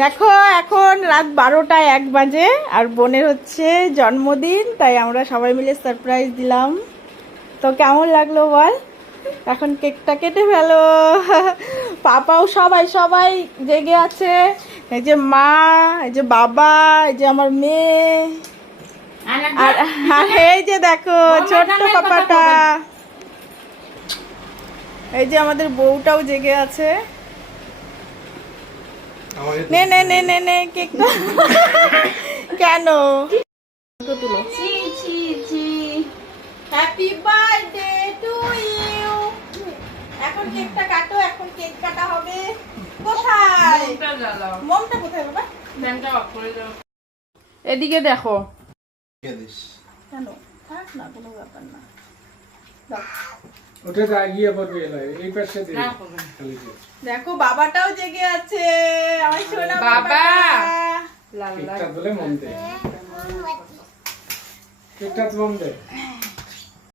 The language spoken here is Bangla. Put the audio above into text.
দেখো এখন রাত 12টা 1 বাজে আর বোনের হচ্ছে জন্মদিন, তাই আমরা সবাই মিলে সারপ্রাইজ দিলাম। তো কেমন লাগলো বল? এখন কেকটা কেটে ফেলো। পাপাও সবাই সবাই জেগে আছে, এই যে মা, এই যে বাবা, এই যে আমার মেয়ে, আর এই যে দেখো ছোট্ট পাপাটা, এই যে আমাদের বউটাও জেগে আছে। নে নে নে নে নে কেকটা। কেন তুলো? Happy birthday to you. এখন কেকটা কাটো, এখন কেক কাটা হবে। কোথায় মোমটা? কোথায় বাবা? ফ্যানটা অফ করে দাও। এদিকে দেখো। কেন? থাক না, কোনো ব্যাপার না। ওটা গিয়ে পড়বে, এই পাশে দিয়ে দেখো বাবাটাও জেগে আছে, আমার সোনা বাবা। কেকটা বলে মন দে, কেকটা তো মন দে।